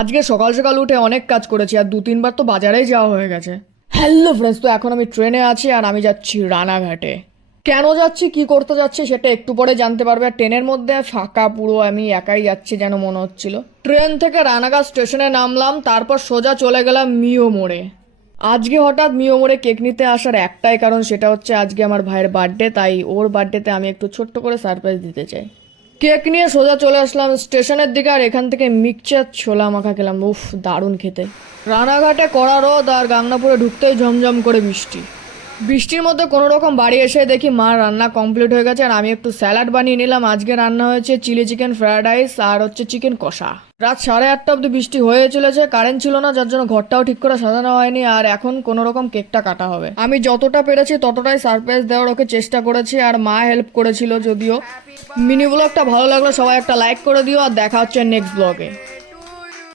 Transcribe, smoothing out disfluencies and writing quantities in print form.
আজকে সকাল সকাল উঠে অনেক কাজ করেছি আর 2-3 বার তো বাজারেই যাওয়া হয়ে গেছে। হ্যালো ফ্রেন্ডস, তো এখন আমি ট্রেনে আছি আর আমি যাচ্ছি রানাঘাটে। কেন যাচ্ছি, কি করতে যাচ্ছি সেটা একটু পরে জানতে পারবে। আর ট্রেনের মধ্যে ফাঁকা পুরো, আমি একাই যাচ্ছি যেন মনে হচ্ছিল। ট্রেন থেকে রানাঘাট স্টেশনে নামলাম, তারপর সোজা চলে গেলাম মিও মোড়ে। আজকে হঠাৎ মিও মোড়ে কেক নিতে আসার একটাই কারণ, সেটা হচ্ছে আজকে আমার ভাইয়ের বার্থডে, তাই ওর বার্থডেতে আমি একটু ছোট্ট করে সারপ্রাইজ দিতে চাই। কেক নিয়ে সোজা চলে আসলাম স্টেশনের দিকে আর এখান থেকে মিক্সচার ছোলা মাখা খেলাম। উফ, দারুণ খেতে। রানাঘাটে কড়া রোদ আর গাংনাপুরে ঢুকতেই ঝমঝম করে বৃষ্টি। বৃষ্টির মধ্যে কোনো রকম বাড়ি এসে দেখি মার রান্না কমপ্লিট হয়ে গেছে আর আমি একটু স্যালাড বানিয়ে নিলাম। আজকে রান্না হয়েছে চিলি চিকেন ফ্রায়েড রাইস আর হচ্ছে চিকেন কষা। রাত 8:30 অব্দি বৃষ্টি হয়ে চলেছে, কারেন্ট ছিল না, যার জন্য ঘরটাও ঠিক করে সাজানো হয়নি। আর এখন কোনো রকম কেকটা কাটা হবে। আমি যতটা পেরেছি ততটাই সারপ্রাইজ দেওয়ার ওকে চেষ্টা করেছি, আর মা হেল্প করেছিল যদিও। মিনি ব্লগটা ভালো লাগলে সবাই একটা লাইক করে দিও আর দেখা হচ্ছে নেক্সট ব্লগে।